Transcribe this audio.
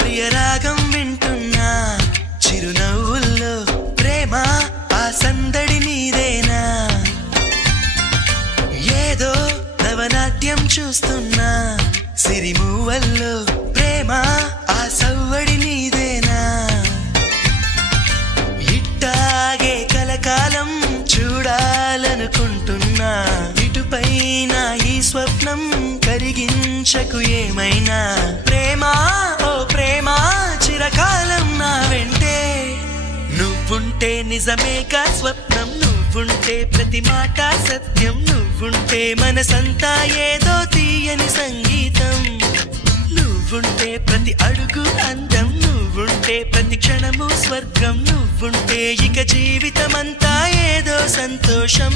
ప్రియరాగం వింటున్నా చిరునవ్వుల్లో ప్రేమ ఆ సందడి నీదేనా ఏదో నవనాట్యం చూస్తున్నా సిరిమూవల్లో ప్రేమ ఆ సవ్వడి నీదేనా ఇట్టాగే కలకాలం చూడాలనుకుంటున్నా ఇటుపైన ఈ స్వప్నం కరిగించకు ఏమైనా ప్రేమ ఓ ప్రేమ చిరకాలం నా వెంటే నువ్వుంటే నిజమేగా స్వప్నం నువ్వుంటే ప్రతి మాట సత్యం నువ్వుంటే మనసంతా ఏదో తీయని సంగీతం నువ్వుంటే ప్రతి అడుగు అందం నువ్వుంటే ప్రతి క్షణము స్వర్గం నువ్వుంటే ఇక జీవితమంతా ఏదో సంతోషం